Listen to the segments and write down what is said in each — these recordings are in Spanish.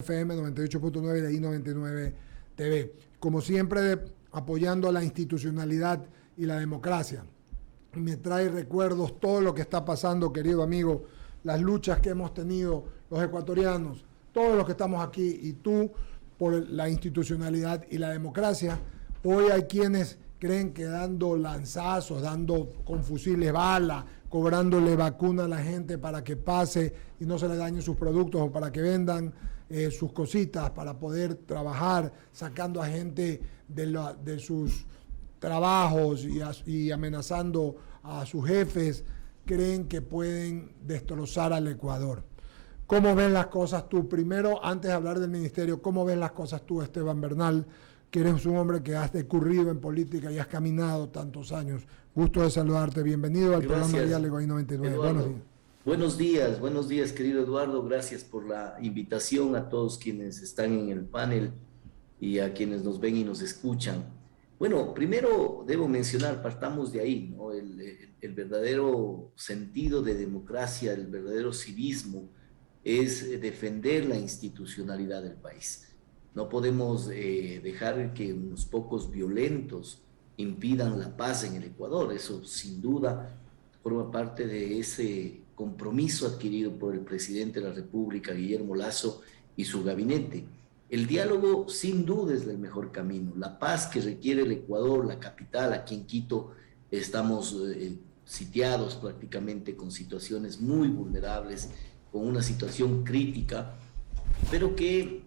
FM 98.9 de I99 TV. Como siempre, apoyando la institucionalidad y la democracia. Me trae recuerdos todo lo que está pasando, querido amigo, las luchas que hemos tenido los ecuatorianos, todos los que estamos aquí y tú por la institucionalidad y la democracia. Hoy hay quienes creen que dando lanzazos, dando con fusiles bala, cobrándole vacuna a la gente para que pase y no se le dañen sus productos o para que vendan sus cositas para poder trabajar, sacando a gente de sus trabajos y amenazando a sus jefes, creen que pueden destrozar al Ecuador. ¿Cómo ven las cosas tú? Primero, antes de hablar del ministerio, ¿cómo ven las cosas tú, Esteban Bernal, que eres un hombre que has decurrido en política y has caminado tantos años? Gusto de saludarte. Bienvenido al programa Diálogo I99. Buenos días, querido Eduardo. Gracias por la invitación a todos quienes están en el panel y a quienes nos ven y nos escuchan. Bueno, primero debo mencionar, partamos de ahí, ¿no? El verdadero sentido de democracia, el verdadero civismo es defender la institucionalidad del país. No podemos dejar que unos pocos violentos impidan la paz en el Ecuador. Eso sin duda forma parte de ese compromiso adquirido por el presidente de la República, Guillermo Lasso, y su gabinete. El diálogo sin duda es el mejor camino. La paz que requiere el Ecuador, la capital, aquí en Quito, estamos sitiados prácticamente con situaciones muy vulnerables, con una situación crítica, pero que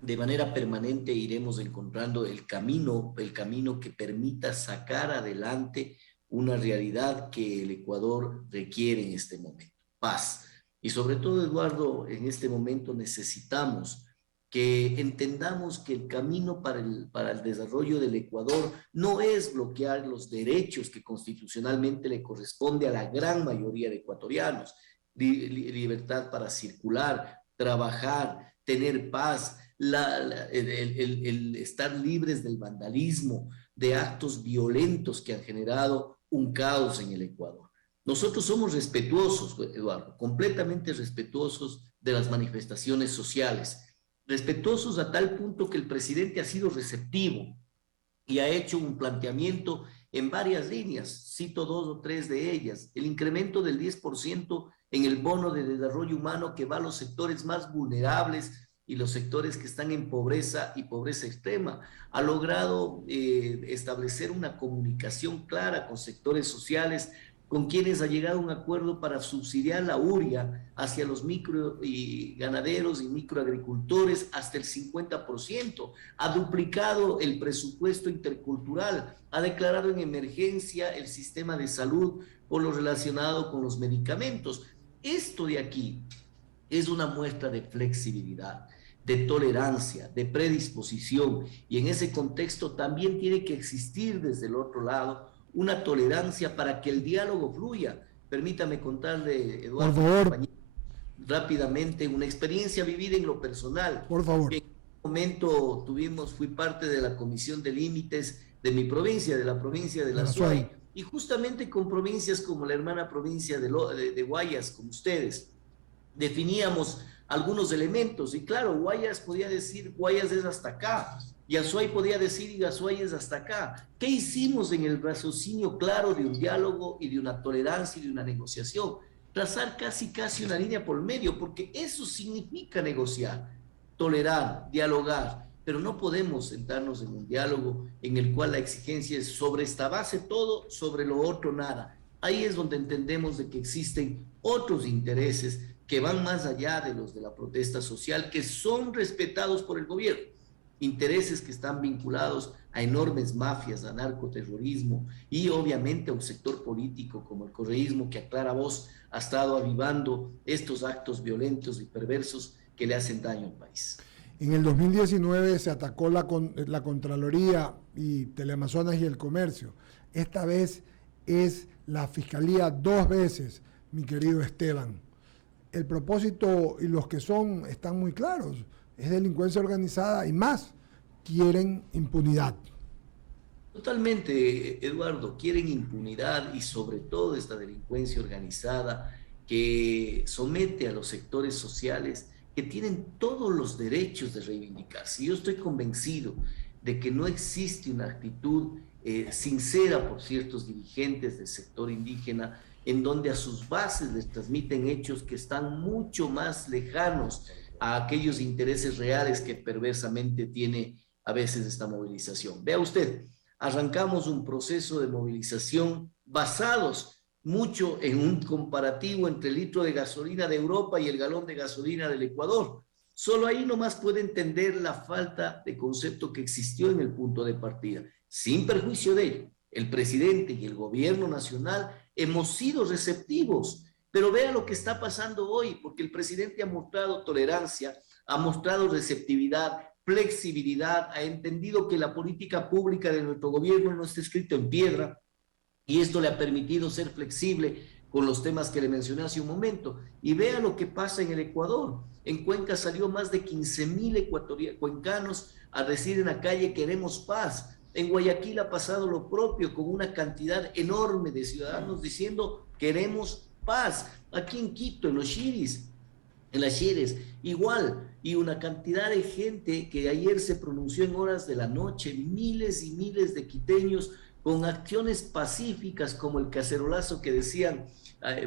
de manera permanente iremos encontrando el camino que permita sacar adelante una realidad que el Ecuador requiere en este momento, paz. Y sobre todo, Eduardo, en este momento necesitamos que entendamos que el camino para el desarrollo del Ecuador no es bloquear los derechos que constitucionalmente le corresponde a la gran mayoría de ecuatorianos, libertad para circular, trabajar, tener paz, el estar libres del vandalismo, de actos violentos que han generado un caos en el Ecuador. Nosotros somos respetuosos, Eduardo, completamente respetuosos de las manifestaciones sociales, respetuosos a tal punto que el presidente ha sido receptivo y ha hecho un planteamiento en varias líneas, cito dos o tres de ellas: el incremento del 10% en el bono de desarrollo humano que va a los sectores más vulnerables y los sectores que están en pobreza y pobreza extrema. Ha logrado establecer una comunicación clara con sectores sociales con quienes ha llegado a un acuerdo para subsidiar la uria hacia los micro y ganaderos y microagricultores hasta el 50%, ha duplicado el presupuesto intercultural, ha declarado en emergencia el sistema de salud por lo relacionado con los medicamentos. Esto de aquí es una muestra de flexibilidad, de tolerancia, de predisposición, y en ese contexto también tiene que existir desde el otro lado una tolerancia para que el diálogo fluya. Permítame contarle, Por Eduardo, favor, rápidamente una experiencia vivida en lo personal. por favor. En un momento fui parte de la comisión de límites de mi provincia, de la provincia de la Azuay, y justamente con provincias como la hermana provincia de Guayas, como ustedes, definíamos algunos elementos, y claro, Guayas podía decir Guayas es hasta acá, y Azuay podía decir y Azuay es hasta acá. ¿Qué hicimos en el raciocinio claro de un diálogo y de una tolerancia y de una negociación? Trazar casi una línea por medio, porque eso significa negociar, tolerar, dialogar, pero no podemos sentarnos en un diálogo en el cual la exigencia es sobre esta base todo, sobre lo otro nada. Ahí es donde entendemos de que existen otros intereses que van más allá de los de la protesta social, que son respetados por el gobierno, intereses que están vinculados a enormes mafias, a narcoterrorismo y obviamente a un sector político como el correísmo, que a clara voz ha estado avivando estos actos violentos y perversos que le hacen daño al país. En el 2019 se atacó la Contraloría y Teleamazonas y el Comercio. Esta vez es la Fiscalía 2 veces, mi querido Esteban. El propósito y los que son están muy claros. Es delincuencia organizada y más. Quieren impunidad. Totalmente, Eduardo, quieren impunidad y sobre todo esta delincuencia organizada que somete a los sectores sociales que tienen todos los derechos de reivindicarse. Yo estoy convencido de que no existe una actitud sincera por ciertos dirigentes del sector indígena, en donde a sus bases les transmiten hechos que están mucho más lejanos a aquellos intereses reales que perversamente tiene a veces esta movilización. Vea usted, arrancamos un proceso de movilización basados mucho en un comparativo entre el litro de gasolina de Europa y el galón de gasolina del Ecuador. Solo ahí nomás puede entender la falta de concepto que existió en el punto de partida. Sin perjuicio de ello, el presidente y el gobierno nacional hemos sido receptivos, pero vea lo que está pasando hoy, porque el presidente ha mostrado tolerancia, ha mostrado receptividad, flexibilidad, ha entendido que la política pública de nuestro gobierno no está escrito en piedra, y esto le ha permitido ser flexible con los temas que le mencioné hace un momento. Y vea lo que pasa en el Ecuador. En Cuenca salió más de 15,000 cuencanos a decir en la calle queremos paz. En Guayaquil ha pasado lo propio, con una cantidad enorme de ciudadanos diciendo queremos paz. Aquí en Quito, en los Chiris, en las Xeres, igual, y una cantidad de gente que ayer se pronunció en horas de la noche, miles y miles de quiteños con acciones pacíficas como el cacerolazo que decían,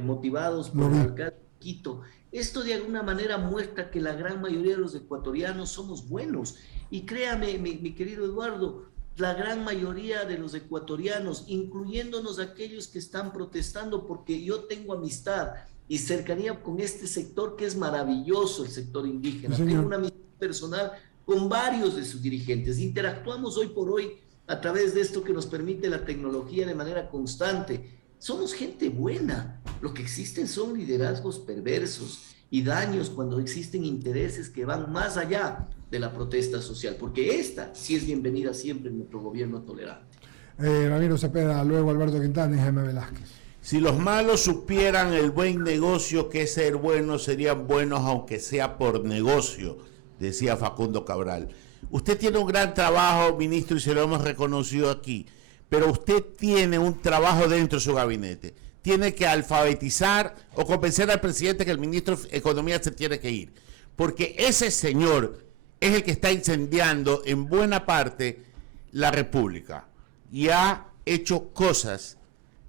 motivados por el alcalde de Quito. Esto de alguna manera muestra que la gran mayoría de los ecuatorianos somos buenos. Y créame, mi querido Eduardo, la gran mayoría de los ecuatorianos, incluyéndonos aquellos que están protestando, porque yo tengo amistad y cercanía con este sector que es maravilloso, el sector indígena. Sí, tengo una amistad personal con varios de sus dirigentes. Interactuamos hoy por hoy a través de esto que nos permite la tecnología de manera constante. Somos gente buena. Lo que existen son liderazgos perversos y daños cuando existen intereses que van más allá de la protesta social, porque esta sí es bienvenida siempre en nuestro gobierno tolerante. Ramiro Cepeda, luego Alberto Quintana y Jaime Velázquez. Si los malos supieran el buen negocio que es ser buenos, serían buenos aunque sea por negocio, decía Facundo Cabral. Usted tiene un gran trabajo, ministro, y se lo hemos reconocido aquí, pero usted tiene un trabajo dentro de su gabinete. Tiene que alfabetizar o convencer al presidente que el ministro de Economía se tiene que ir, porque ese señor es el que está incendiando en buena parte la República y ha hecho cosas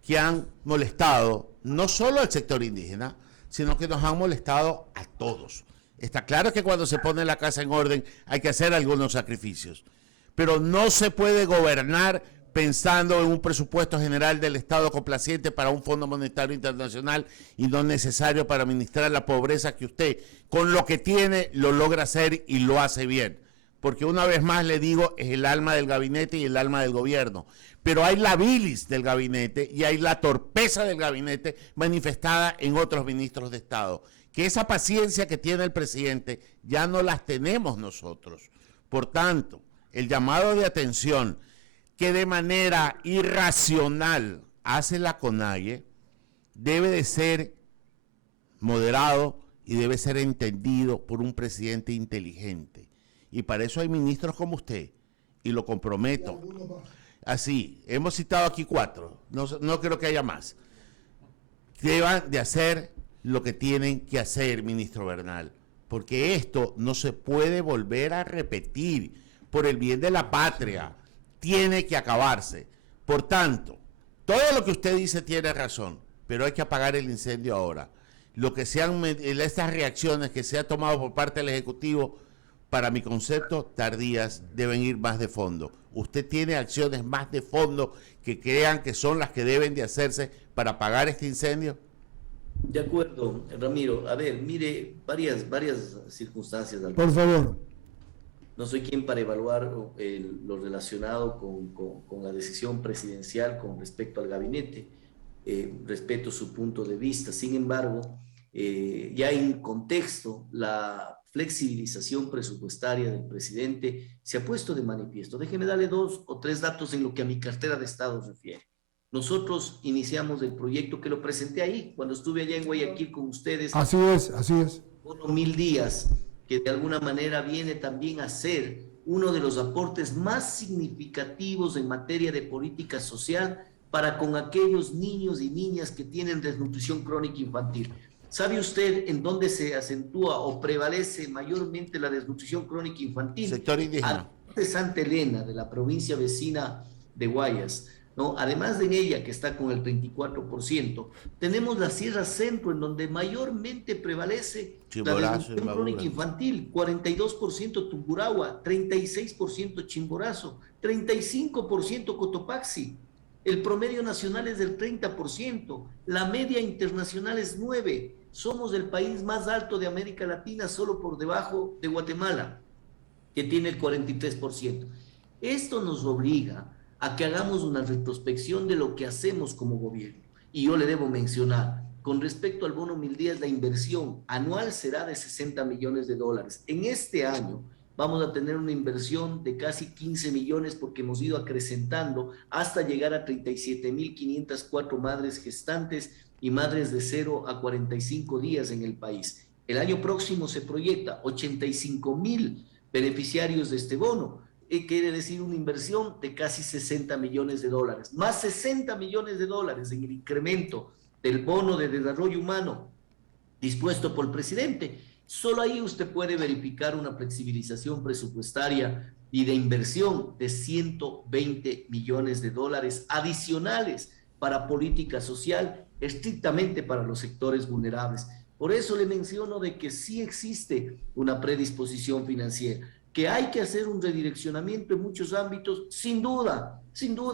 que han molestado no solo al sector indígena, sino que nos han molestado a todos. Está claro que cuando se pone la casa en orden hay que hacer algunos sacrificios, pero no se puede gobernar pensando en un presupuesto general del Estado complaciente para un Fondo Monetario Internacional y no necesario para administrar la pobreza que usted, con lo que tiene, lo logra hacer y lo hace bien. Porque una vez más le digo, es el alma del gabinete y el alma del gobierno. Pero hay la bilis del gabinete y hay la torpeza del gabinete manifestada en otros ministros de Estado. Que esa paciencia que tiene el presidente ya no las tenemos nosotros. Por tanto, el llamado de atención que de manera irracional hace la CONAIE debe de ser moderado y debe ser entendido por un presidente inteligente. Y para eso hay ministros como usted, y lo comprometo. Así, hemos citado aquí 4, no creo que haya más. Deban de hacer lo que tienen que hacer, ministro Bernal, porque esto no se puede volver a repetir por el bien de la patria. Tiene que acabarse. Por tanto, todo lo que usted dice tiene razón, pero hay que apagar el incendio ahora. Lo que sean estas reacciones que se ha tomado por parte del Ejecutivo, para mi concepto, tardías, deben ir más de fondo. Usted tiene acciones más de fondo que crean que son las que deben de hacerse para apagar este incendio. De acuerdo, Ramiro. A ver, mire, varias circunstancias. Por favor. No soy quien para evaluar lo relacionado con la decisión presidencial con respecto al gabinete. Respeto su punto de vista. Sin embargo, ya en contexto, la flexibilización presupuestaria del presidente se ha puesto de manifiesto. Déjeme darle 2 o 3 datos en lo que a mi cartera de Estado refiere. Nosotros iniciamos el proyecto que lo presenté ahí, cuando estuve allá en Guayaquil con ustedes. Así es. Bono 1000 días, que de alguna manera viene también a ser uno de los aportes más significativos en materia de política social para con aquellos niños y niñas que tienen desnutrición crónica infantil. ¿Sabe usted en dónde se acentúa o prevalece mayormente la desnutrición crónica infantil? Sector indígena. De Santa Elena, de la provincia vecina de Guayas, ¿no? Además de en ella, que está con el 34%, tenemos la Sierra Centro, en donde mayormente prevalece Chimborazo, la desnutrición crónica infantil, 42% Tungurahua, 36% Chimborazo, 35% Cotopaxi. El promedio nacional es del 30%, la media internacional es 9%. Somos el país más alto de América Latina, solo por debajo de Guatemala, que tiene el 43%. Esto nos obliga a que hagamos una retrospección de lo que hacemos como gobierno. Y yo le debo mencionar, con respecto al bono 1000 días, la inversión anual será de $60 millones. En este año vamos a tener una inversión de casi 15 millones porque hemos ido acrecentando hasta llegar a 37.504 madres gestantes y madres de 0 a 45 días en el país. El año próximo se proyecta 85.000 beneficiarios de este bono. Quiere decir una inversión de casi $60 millones, más $60 millones en el incremento del bono de desarrollo humano dispuesto por el presidente. Solo ahí usted puede verificar una flexibilización presupuestaria y de inversión de $120 millones adicionales para política social, estrictamente para los sectores vulnerables. Por eso le menciono de que sí existe una predisposición financiera, que hay que hacer un redireccionamiento en muchos ámbitos, sin duda,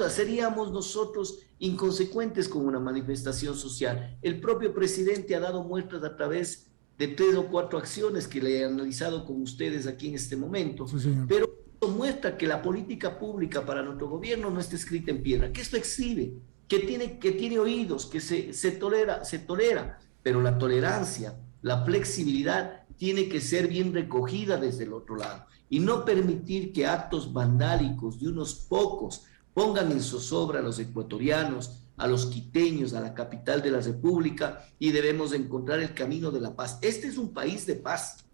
seríamos nosotros inconsecuentes con una manifestación social. El propio presidente ha dado muestras a través de 3 o 4 acciones que le he analizado con ustedes aquí en este momento, sí, pero muestra que la política pública para nuestro gobierno no está escrita en piedra, que esto exhibe, que tiene oídos, que se tolera, pero la tolerancia, la flexibilidad tiene que ser bien recogida desde el otro lado y no permitir que actos vandálicos de unos pocos pongan en zozobra a los ecuatorianos, a los quiteños, a la capital de la República, y debemos encontrar el camino de la paz. Este es un país de paz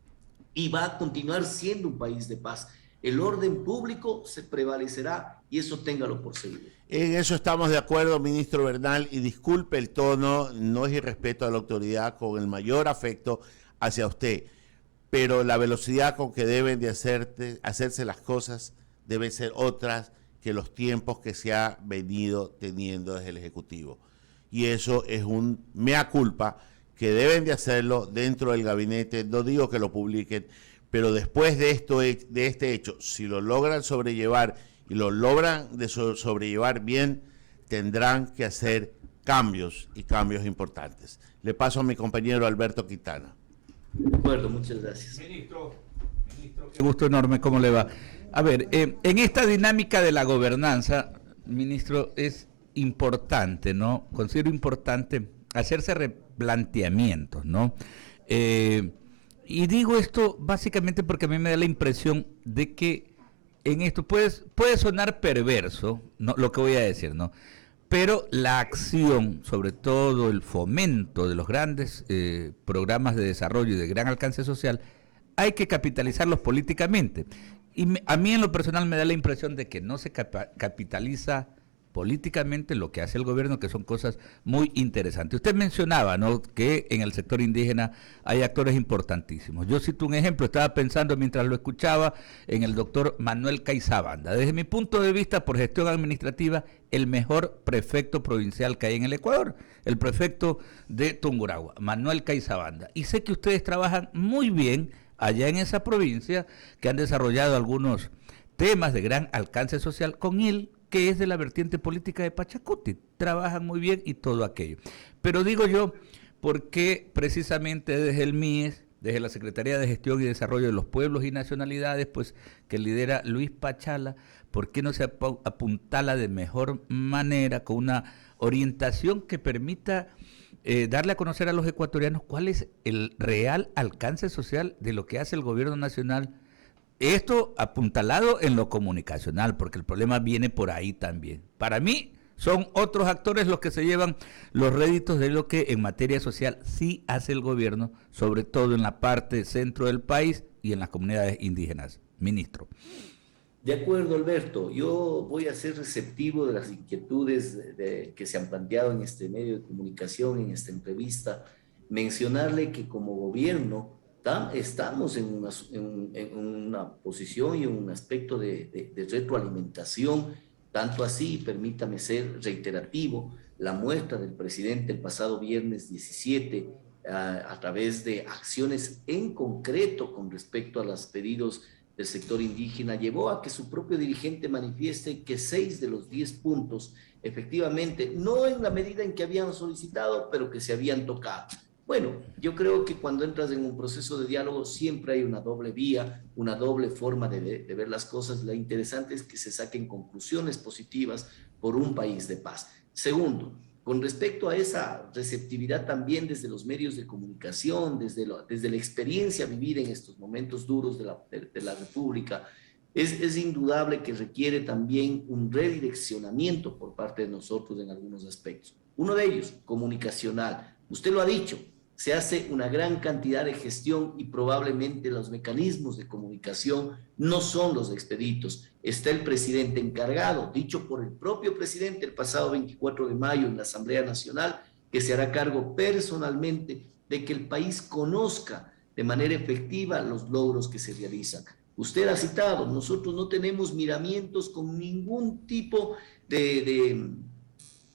y va a continuar siendo un país de paz. El orden público se prevalecerá y eso téngalo por seguro. En eso estamos de acuerdo, ministro Bernal, y disculpe el tono, no es irrespeto a la autoridad, con el mayor afecto hacia usted, pero la velocidad con que deben de hacerse las cosas debe ser otras que los tiempos que se ha venido teniendo desde el Ejecutivo. Y eso es un mea culpa que deben de hacerlo dentro del gabinete. No digo que lo publiquen, pero después de este hecho, si lo logran sobrellevar y lo logran sobrellevar bien, tendrán que hacer cambios y cambios importantes. Le paso a mi compañero Alberto Quintana. De acuerdo, muchas gracias. Ministro, qué gusto enorme, ¿cómo le va? A ver, en esta dinámica de la gobernanza, ministro, es importante, ¿no? Considero importante hacerse replanteamientos, ¿no? Y digo esto básicamente porque a mí me da la impresión de que en esto puede sonar perverso, ¿no? Lo que voy a decir, ¿no? Pero la acción, sobre todo el fomento de los grandes programas de desarrollo y de gran alcance social, hay que capitalizarlos políticamente. Y a mí en lo personal me da la impresión de que no se capitaliza políticamente lo que hace el gobierno, que son cosas muy interesantes. Usted mencionaba, ¿no?, que en el sector indígena hay actores importantísimos. Yo cito un ejemplo, estaba pensando mientras lo escuchaba en el doctor Manuel Caizabanda. Desde mi punto de vista, por gestión administrativa, el mejor prefecto provincial que hay en el Ecuador, el prefecto de Tungurahua, Manuel Caizabanda. Y sé que ustedes trabajan muy bien allá en esa provincia, que han desarrollado algunos temas de gran alcance social con él, que es de la vertiente política de Pachacuti. Trabajan muy bien y todo aquello. Pero digo yo, ¿por qué precisamente desde el MIES, desde la Secretaría de Gestión y Desarrollo de los Pueblos y Nacionalidades, pues que lidera Luis Pachala, por qué no se apuntala de mejor manera, con una orientación que permita darle a conocer a los ecuatorianos cuál es el real alcance social de lo que hace el gobierno nacional? Esto apuntalado en lo comunicacional, porque el problema viene por ahí también. Para mí son otros actores los que se llevan los réditos de lo que en materia social sí hace el gobierno, sobre todo en la parte centro del país y en las comunidades indígenas. Ministro. De acuerdo, Alberto. Yo voy a ser receptivo de las inquietudes que se han planteado en este medio de comunicación, en esta entrevista, mencionarle que como gobierno estamos en una posición y en un aspecto de retroalimentación, tanto así, permítame ser reiterativo, la muestra del presidente el pasado viernes 17 a través de acciones en concreto con respecto a los pedidos del sector indígena, llevó a que su propio dirigente manifieste que 6 de los 10 puntos, efectivamente, no en la medida en que habían solicitado, pero que se habían tocado. Bueno, yo creo que cuando entras en un proceso de diálogo siempre hay una doble vía, una doble forma de ver las cosas. Lo interesante es que se saquen conclusiones positivas por un país de paz. Segundo, con respecto a esa receptividad también desde los medios de comunicación, desde la experiencia vivida en estos momentos duros de la República, es indudable que requiere también un redireccionamiento por parte de nosotros en algunos aspectos. Uno de ellos, comunicacional. Usted lo ha dicho, se hace una gran cantidad de gestión y probablemente los mecanismos de comunicación no son los expeditos. Está el presidente encargado, dicho por el propio presidente el pasado 24 de mayo en la Asamblea Nacional, que se hará cargo personalmente de que el país conozca de manera efectiva los logros que se realizan. Usted ha citado, nosotros no tenemos miramientos con ningún tipo de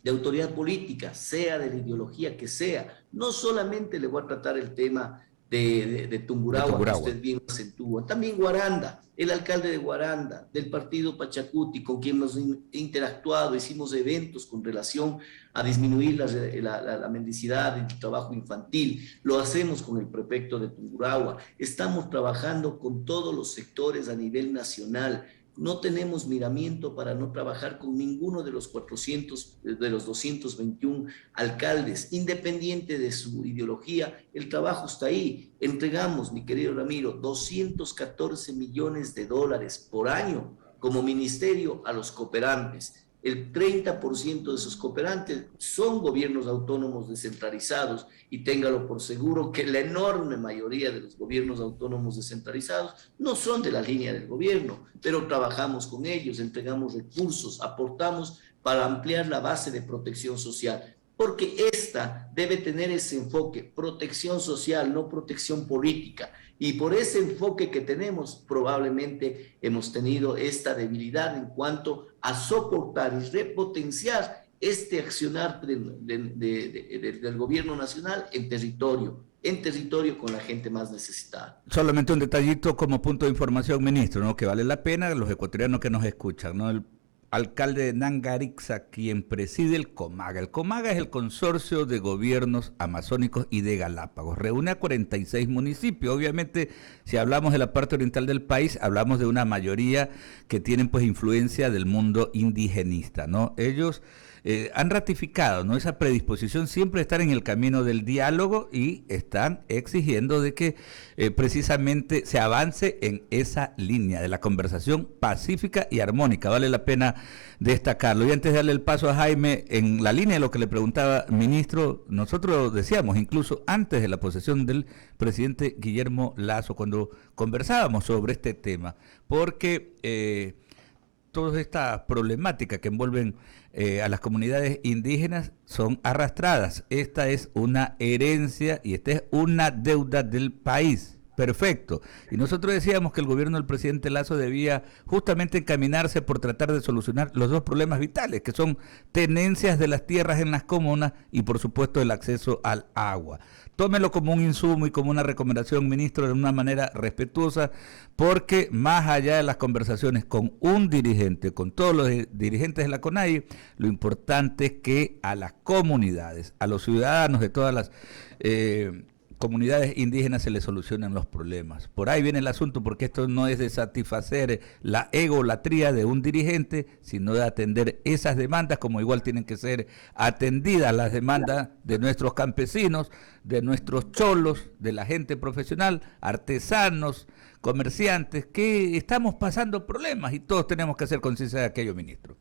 autoridad política, sea de la ideología que sea. No solamente le voy a tratar el tema de Tungurahua, que usted bien acentúa, también Guaranda, el alcalde de Guaranda, del partido Pachacuti, con quien hemos interactuado, hicimos eventos con relación a disminuir la mendicidad y el trabajo infantil, lo hacemos con el prefecto de Tungurahua, estamos trabajando con todos los sectores a nivel nacional. No tenemos miramiento para no trabajar con ninguno de los 221 alcaldes, independiente de su ideología. El trabajo está ahí. Entregamos, mi querido Ramiro, 214 millones de dólares por año como ministerio a los cooperantes. El 30% de esos cooperantes son gobiernos autónomos descentralizados, y téngalo por seguro que la enorme mayoría de los gobiernos autónomos descentralizados no son de la línea del gobierno, pero trabajamos con ellos, entregamos recursos, aportamos para ampliar la base de protección social, porque esta debe tener ese enfoque, protección social, no protección política. Y por ese enfoque que tenemos, probablemente hemos tenido esta debilidad en cuanto a soportar y repotenciar este accionar del gobierno nacional en territorio con la gente más necesitada. Solamente un detallito como punto de información, ministro, ¿no? Que vale la pena los ecuatorianos que nos escuchan, ¿no? El alcalde de Nangarixa, quien preside el COMAGA. El COMAGA es el Consorcio de Gobiernos Amazónicos y de Galápagos. Reúne a 46 municipios. Obviamente, si hablamos de la parte oriental del país, hablamos de una mayoría que tienen pues influencia del mundo indigenista, ¿no? Ellos han ratificado, ¿no?, esa predisposición siempre estar en el camino del diálogo y están exigiendo de que precisamente se avance en esa línea de la conversación pacífica y armónica. Vale la pena destacarlo. Y antes de darle el paso a Jaime, en la línea de lo que le preguntaba, ministro, nosotros decíamos, incluso antes de la posesión del presidente Guillermo Lasso, cuando conversábamos sobre este tema, porque toda esta problemática que envuelven a las comunidades indígenas son arrastradas. Esta es una herencia y esta es una deuda del país. Perfecto. Y nosotros decíamos que el gobierno del presidente Lasso debía justamente encaminarse por tratar de solucionar los dos problemas vitales, que son tenencias de las tierras en las comunas y por supuesto el acceso al agua. Tómelo como un insumo y como una recomendación, ministro, de una manera respetuosa, porque más allá de las conversaciones con un dirigente, con todos los dirigentes de la CONAIE, lo importante es que a las comunidades, a los ciudadanos de todas las comunidades indígenas se les solucionan los problemas. Por ahí viene el asunto, porque esto no es de satisfacer la egolatría de un dirigente, sino de atender esas demandas, como igual tienen que ser atendidas las demandas de nuestros campesinos, de nuestros cholos, de la gente profesional, artesanos, comerciantes, que estamos pasando problemas y todos tenemos que hacer conciencia de aquello, ministro.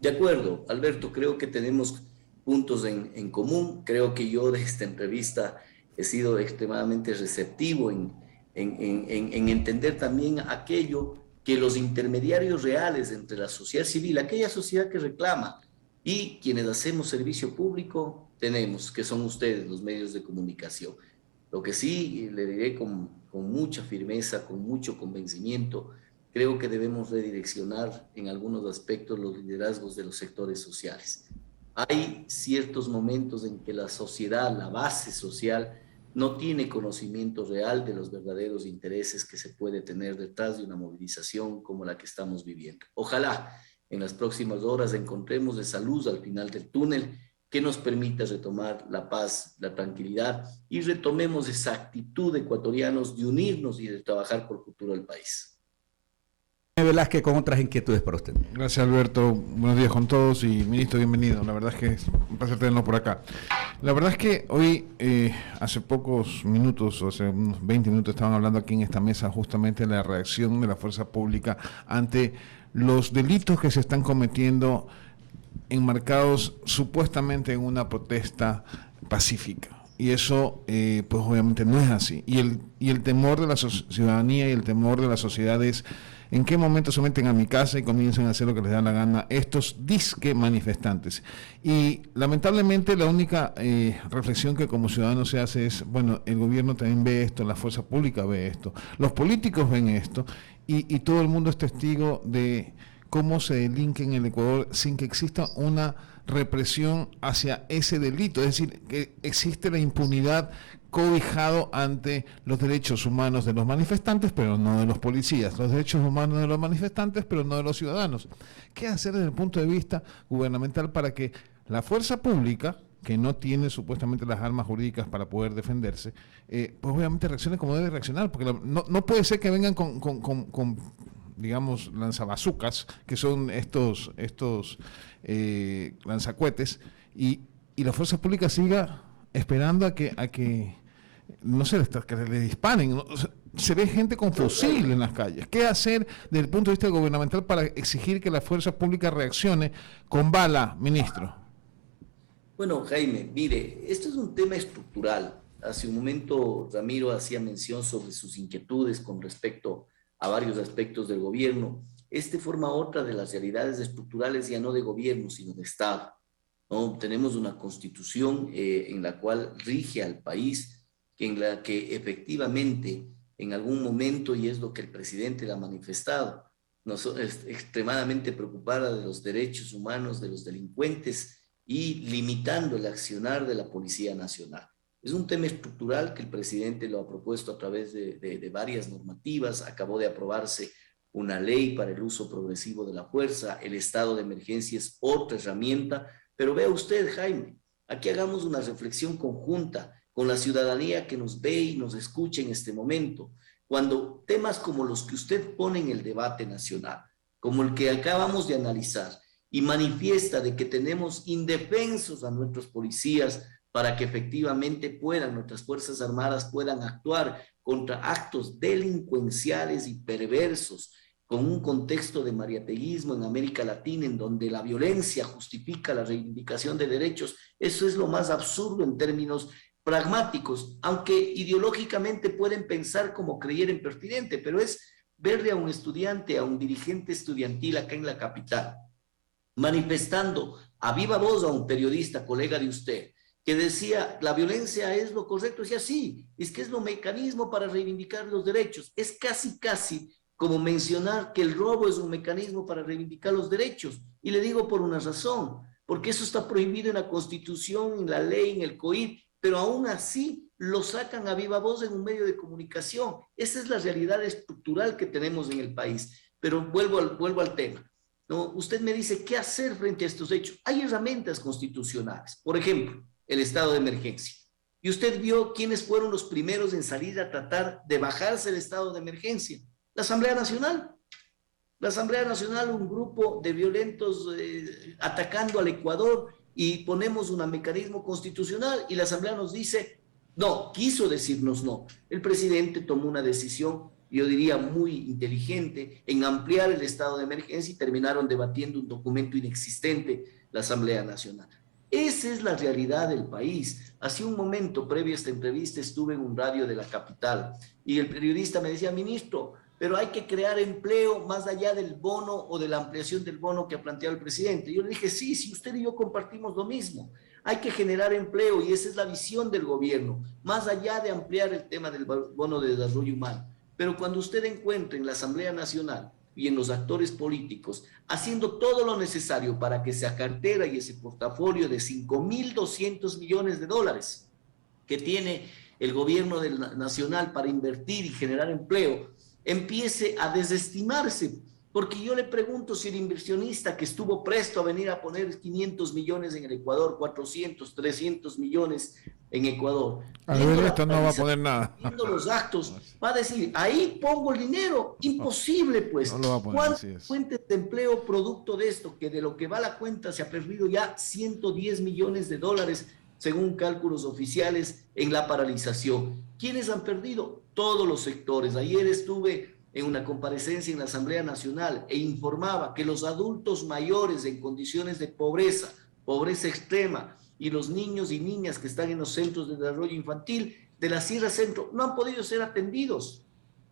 De acuerdo, Alberto, creo que tenemos puntos en común. Creo que yo de esta entrevista he sido extremadamente receptivo en entender también aquello que los intermediarios reales entre la sociedad civil, aquella sociedad que reclama, y quienes hacemos servicio público, tenemos, que son ustedes, los medios de comunicación. Lo que sí le diré con mucha firmeza, con mucho convencimiento, creo que debemos redireccionar en algunos aspectos los liderazgos de los sectores sociales. Hay ciertos momentos en que la sociedad, la base social, no tiene conocimiento real de los verdaderos intereses que se puede tener detrás de una movilización como la que estamos viviendo. Ojalá en las próximas horas encontremos esa luz al final del túnel que nos permita retomar la paz, la tranquilidad y retomemos esa actitud de ecuatorianos de unirnos y de trabajar por el futuro del país. Velázquez, con otras inquietudes para usted. Gracias, Alberto. Buenos días con todos y ministro, bienvenido. La verdad es que es un placer tenerlo por acá. La verdad es que hoy, hace pocos minutos, o hace unos 20 minutos, estaban hablando aquí en esta mesa justamente de la reacción de la fuerza pública ante los delitos que se están cometiendo enmarcados supuestamente en una protesta pacífica. Y eso, pues obviamente no es así. Y el temor de la ciudadanía y el temor de la sociedad es en qué momento se meten a mi casa y comienzan a hacer lo que les da la gana estos disque manifestantes. Y lamentablemente la única reflexión que como ciudadano se hace es, bueno, el gobierno también ve esto, la fuerza pública ve esto, los políticos ven esto y todo el mundo es testigo de cómo se delinque en el Ecuador sin que exista una represión hacia ese delito. Es decir, que existe la impunidad cobijado ante los derechos humanos de los manifestantes, pero no de los policías, los derechos humanos de los manifestantes, pero no de los ciudadanos. ¿Qué hacer desde el punto de vista gubernamental para que la fuerza pública, que no tiene supuestamente las armas jurídicas para poder defenderse, pues obviamente reaccione como debe reaccionar? Porque no puede ser que vengan con digamos, lanzabazucas, que son estos lanzacuetes, y la fuerza pública siga esperando a que no sé, que le disparen. Se ve gente con fusil en las calles. ¿Qué hacer desde el punto de vista gubernamental para exigir que la fuerza pública reaccione con bala, ministro? Bueno, Jaime, mire, esto es un tema estructural. Hace un momento Ramiro hacía mención sobre sus inquietudes con respecto a varios aspectos del gobierno. Este forma otra de las realidades estructurales ya no de gobierno, sino de Estado, ¿no? Tenemos una constitución en la cual rige al país, en la que efectivamente en algún momento, y es lo que el presidente le ha manifestado, nos es extremadamente preocupada de los derechos humanos de los delincuentes y limitando el accionar de la Policía Nacional. Es un tema estructural que el presidente lo ha propuesto a través de varias normativas. Acabó de aprobarse una ley para el uso progresivo de la fuerza. El estado de emergencia es otra herramienta. Pero vea usted, Jaime, aquí hagamos una reflexión conjunta con la ciudadanía que nos ve y nos escucha en este momento. Cuando temas como los que usted pone en el debate nacional, como el que acabamos de analizar, y manifiesta de que tenemos indefensos a nuestros policías para que efectivamente nuestras Fuerzas Armadas puedan actuar contra actos delincuenciales y perversos, con un contexto de mariateguismo en América Latina, en donde la violencia justifica la reivindicación de derechos. Eso es lo más absurdo en términos pragmáticos, aunque ideológicamente pueden pensar como creyeren pertinente, pero es verle a un estudiante, a un dirigente estudiantil acá en la capital, manifestando a viva voz a un periodista, colega de usted, que decía, la violencia es lo correcto. Decía, sí, es que es lo mecanismo para reivindicar los derechos. Es casi como mencionar que el robo es un mecanismo para reivindicar los derechos. Y le digo por una razón, porque eso está prohibido en la Constitución, en la ley, en el COIP, pero aún así lo sacan a viva voz en un medio de comunicación. Esa es la realidad estructural que tenemos en el país. Pero vuelvo al tema, ¿no? Usted me dice, ¿qué hacer frente a estos hechos? Hay herramientas constitucionales. Por ejemplo, el estado de emergencia. Y usted vio quiénes fueron los primeros en salir a tratar de bajarse el estado de emergencia. La Asamblea Nacional. La Asamblea Nacional, un grupo de violentos atacando al Ecuador, y ponemos un mecanismo constitucional y la Asamblea nos dice, no, quiso decirnos no. El presidente tomó una decisión, yo diría muy inteligente, en ampliar el estado de emergencia y terminaron debatiendo un documento inexistente, la Asamblea Nacional. Esa es la realidad del país. Hace un momento, previo a esta entrevista, estuve en un radio de la capital y el periodista me decía, ministro, pero hay que crear empleo más allá del bono o de la ampliación del bono que ha planteado el presidente. Yo le dije, sí, usted y yo compartimos lo mismo. Hay que generar empleo y esa es la visión del gobierno, más allá de ampliar el tema del bono de desarrollo humano. Pero cuando usted encuentre en la Asamblea Nacional y en los actores políticos haciendo todo lo necesario para que esa cartera y ese portafolio de 5.200 millones de dólares que tiene el gobierno nacional para invertir y generar empleo empiece a desestimarse. Porque yo le pregunto si el inversionista que estuvo presto a venir a poner 500 millones en el Ecuador, 400, 300 millones en Ecuador, al ver esto no va a poner nada. viendo los actos, va a decir, ahí pongo el dinero. Imposible, pues. No lo va a poner, así es. Fuentes de empleo producto de esto, que de lo que va la cuenta se ha perdido ya 110 millones de dólares, según cálculos oficiales, en la paralización. ¿Quiénes han perdido? Todos los sectores. Ayer estuve en una comparecencia en la Asamblea Nacional e informaba que los adultos mayores en condiciones de pobreza, pobreza extrema, y los niños y niñas que están en los centros de desarrollo infantil de la Sierra Centro no han podido ser atendidos.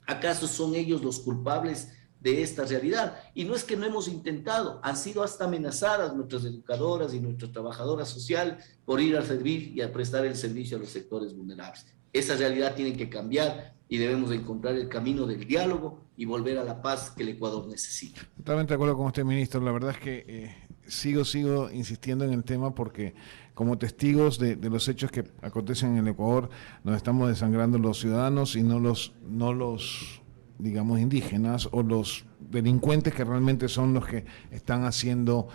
¿Acaso son ellos los culpables de esta realidad? Y no es que no hemos intentado, han sido hasta amenazadas nuestras educadoras y nuestras trabajadoras sociales por ir a servir y a prestar el servicio a los sectores vulnerables. Esa realidad tiene que cambiar y debemos encontrar el camino del diálogo y volver a la paz que el Ecuador necesita. Totalmente de acuerdo con usted, ministro. La verdad es que sigo insistiendo en el tema porque como testigos de los hechos que acontecen en el Ecuador, nos estamos desangrando los ciudadanos y no los digamos, indígenas o los delincuentes que realmente son los que están haciendo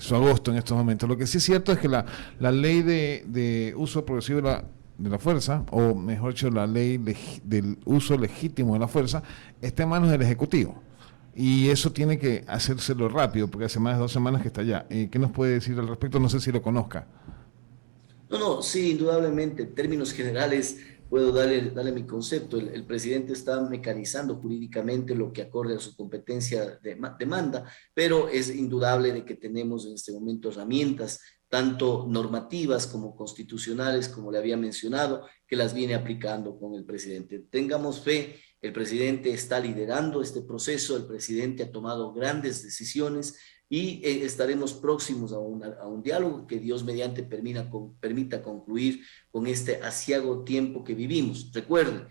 su agosto en estos momentos. Lo que sí es cierto es que la ley de uso progresivo de la fuerza, o mejor dicho, la ley del uso legítimo de la fuerza, está en manos del Ejecutivo. Y eso tiene que hacérselo rápido, porque hace más de 2 semanas que está allá. ¿Qué nos puede decir al respecto? No sé si lo conozca. No, sí, indudablemente, en términos generales puedo darle mi concepto. El presidente está mecanizando jurídicamente lo que acorde a su competencia demanda, pero es indudable de que tenemos en este momento herramientas, tanto normativas como constitucionales, como le había mencionado, que las viene aplicando con el presidente. Tengamos fe, el presidente está liderando este proceso, el presidente ha tomado grandes decisiones y estaremos próximos a un diálogo que Dios mediante permita concluir con este aciago tiempo que vivimos. Recuerden,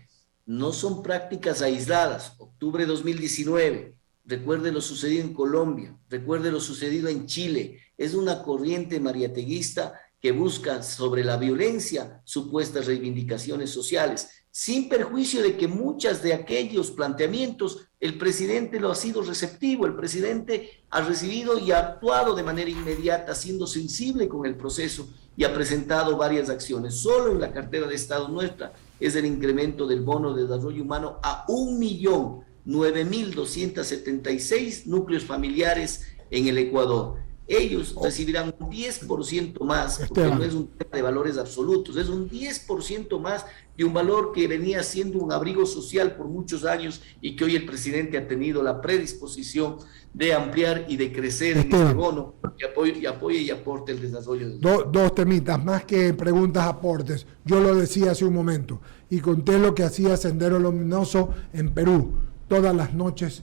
no son prácticas aisladas. Octubre de 2019, recuerde lo sucedido en Colombia, recuerde lo sucedido en Chile. Es una corriente mariateguista que busca sobre la violencia supuestas reivindicaciones sociales, sin perjuicio de que muchas de aquellos planteamientos el presidente lo ha sido receptivo, el presidente ha recibido y ha actuado de manera inmediata, siendo sensible con el proceso y ha presentado varias acciones. Solo en la cartera de Estado nuestra es el incremento del bono de desarrollo humano a 1.009.276 núcleos familiares en el Ecuador. Ellos recibirán un 10% más, porque no es un tema de valores absolutos, es un 10% más de un valor que venía siendo un abrigo social por muchos años y que hoy el presidente ha tenido la predisposición de ampliar y de crecer en este bono que apoye y aporte el desarrollo. Dos temitas, más que preguntas, aportes. Yo lo decía hace un momento y conté lo que hacía Sendero Luminoso en Perú. Todas las noches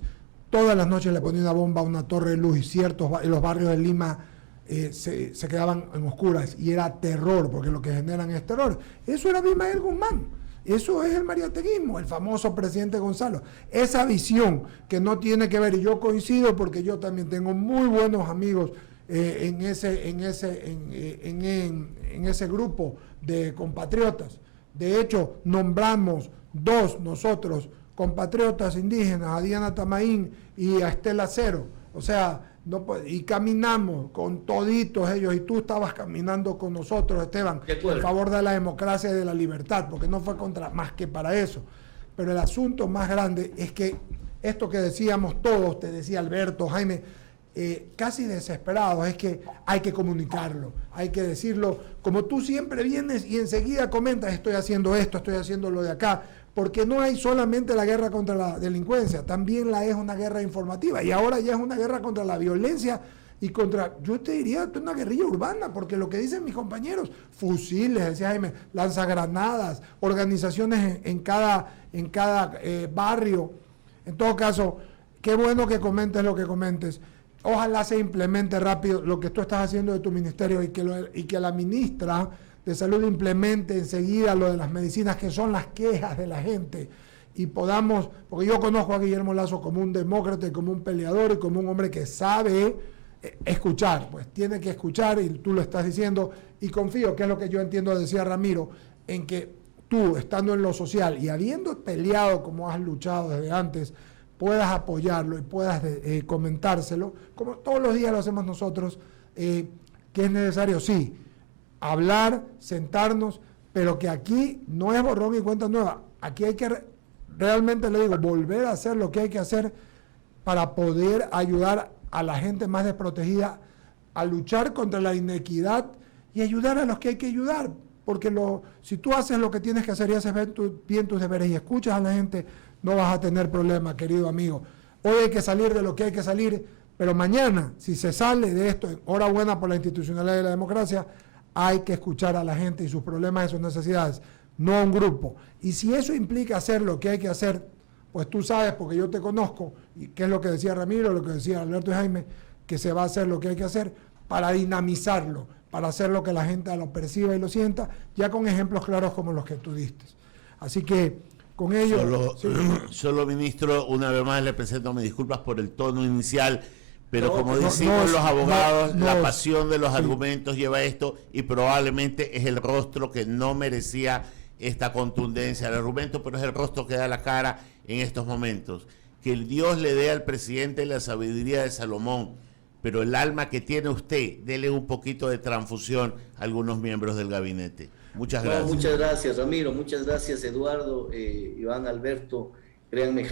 le ponía una bomba a una torre de luz y los barrios de Lima se quedaban en oscuras y era terror, porque lo que generan es terror. Eso era Abimael Guzmán, eso es el mariateguismo, el famoso presidente Gonzalo. Esa visión que no tiene que ver, y yo coincido porque yo también tengo muy buenos amigos en ese grupo de compatriotas. De hecho, nombramos 2 nosotros compatriotas indígenas, a Diana Tamaín y a Estela Cero, o sea, y caminamos con toditos ellos, y tú estabas caminando con nosotros, Esteban, en favor de la democracia y de la libertad, porque no fue más que para eso. Pero el asunto más grande es que esto que decíamos todos, te decía Alberto, Jaime, casi desesperados, es que hay que comunicarlo, hay que decirlo, como tú siempre vienes y enseguida comentas, estoy haciendo esto, estoy haciendo lo de acá, porque no hay solamente la guerra contra la delincuencia, también es una guerra informativa, y ahora ya es una guerra contra la violencia y yo te diría, una guerrilla urbana, porque lo que dicen mis compañeros, fusiles, decía Jaime, lanzagranadas, organizaciones en cada barrio. En todo caso, qué bueno que comentes lo que comentes. ojalá se implemente rápido lo que tú estás haciendo de tu ministerio y que la ministra de Salud implemente enseguida lo de las medicinas, que son las quejas de la gente, y podamos, porque yo conozco a Guillermo Lazo como un demócrata y como un peleador y como un hombre que sabe escuchar, pues tiene que escuchar, y tú lo estás diciendo, y confío, que es lo que yo entiendo, decía Ramiro, en que tú, estando en lo social y habiendo peleado como has luchado desde antes, puedas apoyarlo y puedas comentárselo, como todos los días lo hacemos nosotros, que es necesario, sí, hablar, sentarnos, pero que aquí no es borrón y cuenta nueva. Aquí hay que, realmente le digo, volver a hacer lo que hay que hacer para poder ayudar a la gente más desprotegida a luchar contra la inequidad y ayudar a los que hay que ayudar. Porque si tú haces lo que tienes que hacer y haces bien tus deberes y escuchas a la gente, no vas a tener problema, querido amigo. Hoy hay que salir de lo que hay que salir, pero mañana, si se sale de esto, enhorabuena por la institucionalidad y la democracia, hay que escuchar a la gente y sus problemas y sus necesidades, no a un grupo. Y si eso implica hacer lo que hay que hacer, pues tú sabes, porque yo te conozco, y qué es lo que decía Ramiro, lo que decía Alberto y Jaime, que se va a hacer lo que hay que hacer para dinamizarlo, para hacer lo que la gente lo perciba y lo sienta, ya con ejemplos claros como los que tú diste. Así que con ello... Solo, ministro, una vez más le presento mis disculpas por el tono inicial, pero como decimos los abogados, la pasión de los argumentos lleva esto, y probablemente es el rostro que no merecía esta contundencia del argumento, pero es el rostro que da la cara en estos momentos. Que el Dios le dé al presidente la sabiduría de Salomón, pero el alma que tiene usted, dele un poquito de transfusión a algunos miembros del gabinete. Muchas gracias. Muchas gracias, Ramiro. Muchas gracias, Eduardo, Iván, Alberto. Créanme,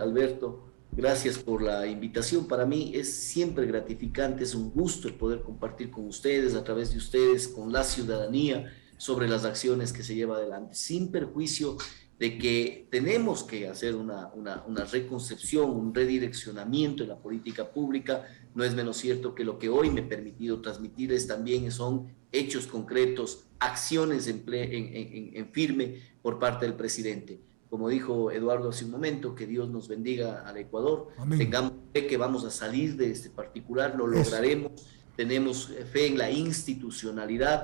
Alberto. Gracias por la invitación. Para mí es siempre gratificante, es un gusto el poder compartir con ustedes, a través de ustedes, con la ciudadanía, sobre las acciones que se lleva adelante, sin perjuicio de que tenemos que hacer una reconcepción, un redireccionamiento en la política pública. No es menos cierto que lo que hoy me he permitido transmitirles también son hechos concretos, acciones en firme por parte del presidente. Como dijo Eduardo hace un momento, que Dios nos bendiga al Ecuador. Amén. Tengamos fe que vamos a salir de este particular, lo lograremos. Tenemos fe en la institucionalidad.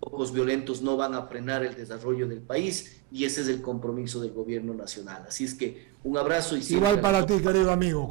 Pocos violentos no van a frenar el desarrollo del país, y ese es el compromiso del gobierno nacional. Así es que un abrazo y igual para ti, querido amigo.